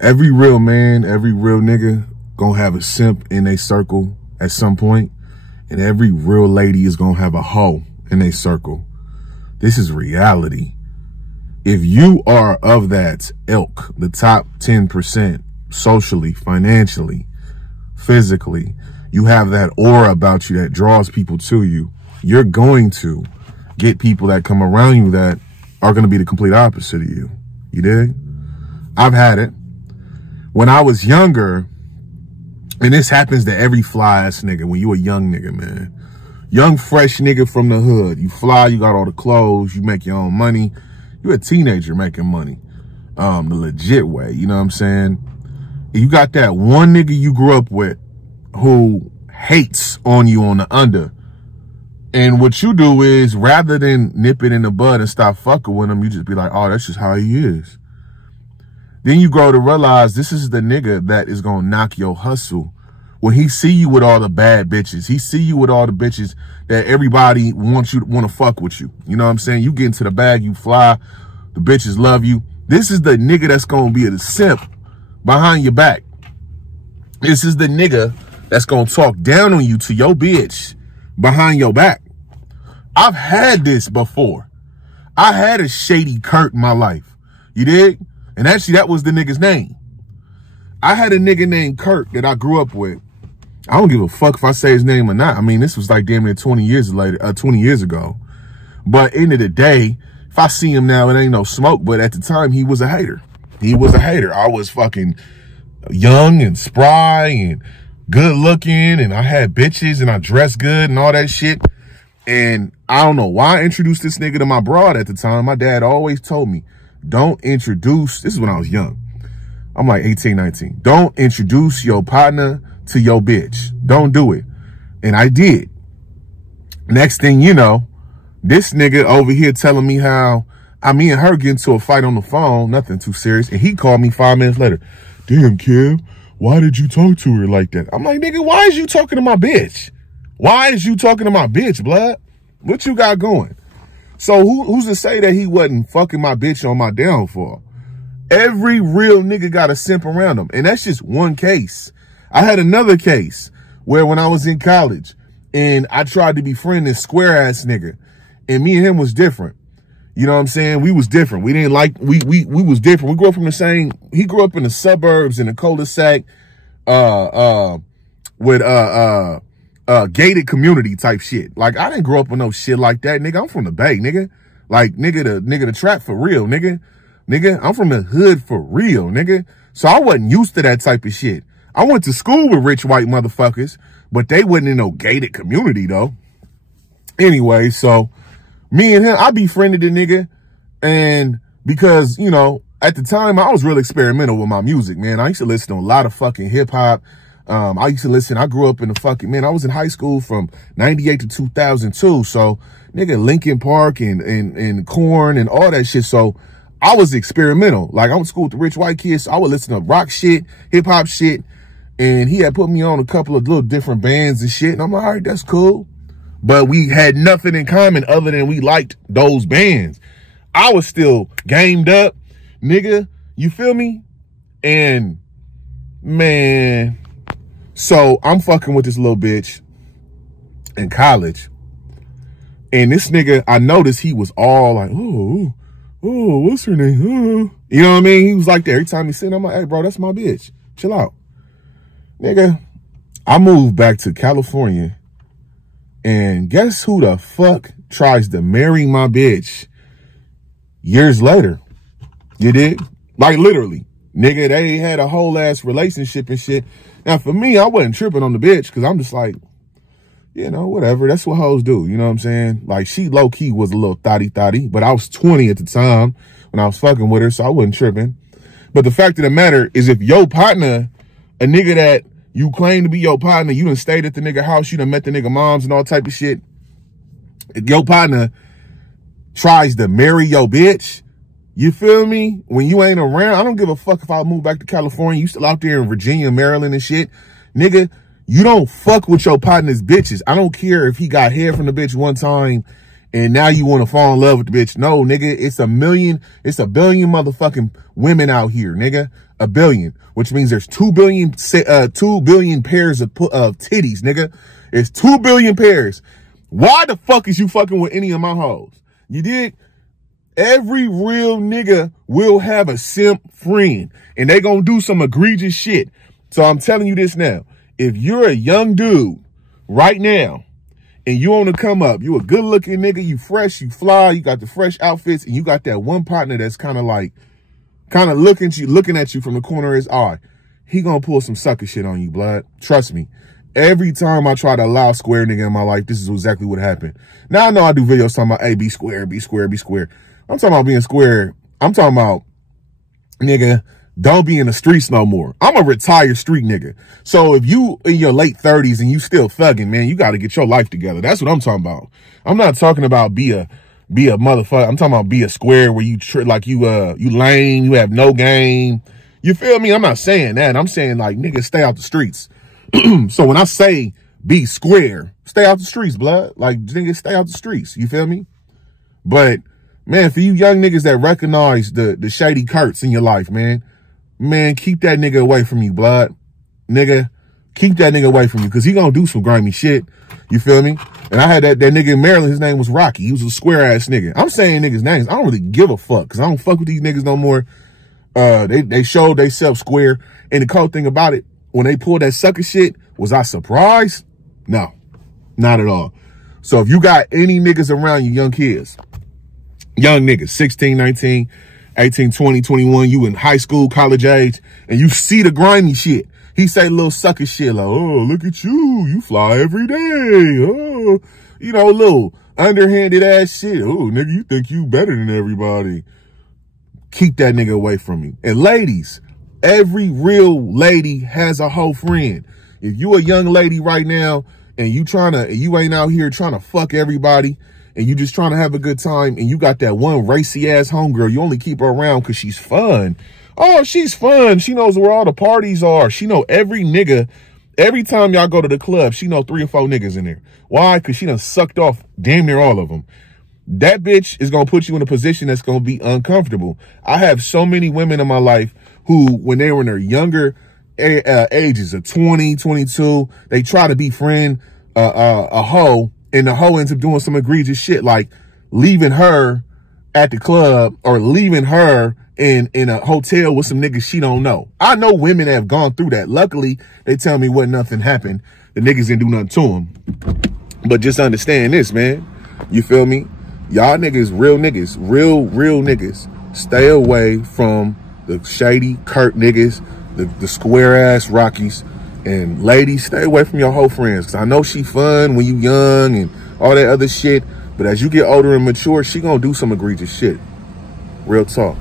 Every real man, every real nigga gonna have a simp in a circle at some point, and every real lady is gonna have a hoe in a circle. This is reality. If you are of that ilk, the top 10%, socially, financially, physically, you have that aura about you that draws people to you, you're going to get people that come around you that are going to be the complete opposite of you. You dig? I've had it. When I was younger, and this happens to every fly ass nigga when you a young nigga, man. Young, fresh nigga from the hood. You fly, you got all the clothes, you make your own money. You're a teenager making money. The legit way, you know what I'm saying? You got that one nigga you grew up with who hates on you on the under. And what you do is, rather than nip it in the bud and stop fucking with him, you just be like, oh, that's just how he is. Then you grow to realize this is the nigga that is going to knock your hustle. When he see you with all the bad bitches, he see you with all the bitches that everybody wants you to want to fuck with you. You know what I'm saying? You get into the bag, you fly, the bitches love you. This is the nigga that's going to be a simp behind your back. This is the nigga that's going to talk down on you to your bitch behind your back. I've had this before. I had a shady Kurt in my life. You dig? And actually, that was the nigga's name. I had a nigga named Kurt that I grew up with. I don't give a fuck if I say his name or not. I mean, this was like damn near 20 years ago. But end of the day, if I see him now, it ain't no smoke. But at the time, he was a hater. He was a hater. I was fucking young and spry and good looking, and I had bitches and I dressed good and all that shit. And I don't know why I introduced this nigga to my broad at the time. My dad always told me, don't introduce, this is when I was young. I'm like 18, 19. Don't introduce your partner to your bitch. Don't do it. And I did. Next thing you know, this nigga over here telling me how me and her get into a fight on the phone, nothing too serious. And he called me 5 minutes later. Damn, Kim, why did you talk to her like that? I'm like, nigga, why is you talking to my bitch? Why is you talking to my bitch, blood? What you got going? So who's to say that he wasn't fucking my bitch on my downfall? Every real nigga got a simp around him. And that's just one case. I had another case where when I was in college and I tried to befriend this square ass nigga, and me and him was different. You know what I'm saying? We was different. We didn't like, we was different. We grew up from the same, he grew up in the suburbs in a cul-de-sac, with, gated community type shit. Like, I didn't grow up with no shit like that, nigga. I'm from the Bay, nigga. Like, nigga, the trap for real, nigga. Nigga, I'm from the hood for real, nigga. So I wasn't used to that type of shit. I went to school with rich white motherfuckers, but they wasn't in no gated community, though. Anyway, so me and him, I befriended the nigga. And because, you know, at the time, I was real experimental with my music, man. I used to listen to a lot of fucking hip-hop. I grew up in the fucking, man, I was in high school from 98 to 2002. So, nigga, Linkin Park and Korn and all that shit. So, I was experimental. Like, I went to school with the rich white kids. So I would listen to rock shit, hip-hop shit. And he had put me on a couple of little different bands and shit. And I'm like, all right, that's cool. But we had nothing in common other than we liked those bands. I was still gamed up, nigga. You feel me? And, man, so I'm fucking with this little bitch in college. And this nigga, I noticed he was all like, oh, what's her name? Oh. You know what I mean? He was like that. Every time he said, I'm like, hey, bro, that's my bitch. Chill out. Nigga, I moved back to California. And guess who the fuck tries to marry my bitch years later? You dig? Like, literally. Nigga, they had a whole ass relationship and shit. Now, for me, I wasn't tripping on the bitch because I'm just like, you know, whatever. That's what hoes do. You know what I'm saying? Like, she low-key was a little thotty, but I was 20 at the time when I was fucking with her, so I wasn't tripping. But the fact of the matter is, if your partner, a nigga that you claim to be your partner, you done stayed at the nigga house, you done met the nigga moms and all type of shit, if your partner tries to marry your bitch, you feel me? When you ain't around, I don't give a fuck if I move back to California. You still out there in Virginia, Maryland and shit. Nigga, you don't fuck with your partner's bitches. I don't care if he got hair from the bitch one time and now you want to fall in love with the bitch. No, nigga, it's a billion motherfucking women out here, nigga. A billion, which means there's 2 billion pairs of titties, nigga. It's 2 billion pairs. Why the fuck is you fucking with any of my hoes? You dig? Every real nigga will have a simp friend, and they gonna do some egregious shit. So I'm telling you this now. If you're a young dude right now, and you on the come up, you a good looking nigga, you fresh, you fly, you got the fresh outfits, and you got that one partner that's kind of looking at you from the corner of his eye, he gonna pull some sucker shit on you, blood. Trust me. Every time I try to allow square nigga in my life, this is exactly what happened. Now I know I do videos talking about, hey, be square, be square, be square. I'm talking about being square. I'm talking about, nigga, don't be in the streets no more. I'm a retired street nigga. So if you in your late 30s and you still thugging, man, you got to get your life together. That's what I'm talking about. I'm not talking about be a motherfucker. I'm talking about be a square where you you lame, you have no game. You feel me? I'm not saying that. I'm saying like, nigga, stay out the streets. So when I say be square, stay out the streets, blood. Like, nigga, stay out the streets. You feel me? But man, for you young niggas that recognize the shady Kurtz in your life, man, keep that nigga away from you, blood. Nigga, keep that nigga away from you, because he gonna do some grimy shit. You feel me? And I had that nigga in Maryland, his name was Rocky. He was a square ass nigga. I'm saying niggas' names. I don't really give a fuck, because I don't fuck with these niggas no more. They showed they self square. And the cold thing about it, when they pulled that sucker shit, was I surprised? No, not at all. So if you got any niggas around you, young kids, young niggas, 16, 19, 18, 20, 21, you in high school, college age, and you see the grimy shit. He say little sucker shit like, oh, look at you. You fly every day. Oh, you know, little underhanded ass shit. Oh, nigga, you think you better than everybody. Keep that nigga away from me. And ladies, every real lady has a whole friend. If you a young lady right now and you ain't out here trying to fuck everybody and you just trying to have a good time and you got that one racy ass homegirl, you only keep her around because she's fun. Oh, she's fun. She knows where all the parties are. She know every nigga. Every time y'all go to the club, she know 3 or 4 niggas in there. Why? Because she done sucked off damn near all of them. That bitch is going to put you in a position that's going to be uncomfortable. I have so many women in my life who, when they were in their younger ages of 20, 22, they try to befriend a hoe, and the hoe ends up doing some egregious shit, like leaving her at the club or leaving her in a hotel with some niggas she don't know. I know women that have gone through that. Luckily, they tell me what nothing happened. The niggas didn't do nothing to them. But just understand this, man. You feel me? Y'all niggas, real niggas, stay away from the shady Kurt niggas, the square ass Rockies, and ladies, stay away from your whole friends. Cause I know she fun when you young and all that other shit, but as you get older and mature, she gonna do some egregious shit. Real talk.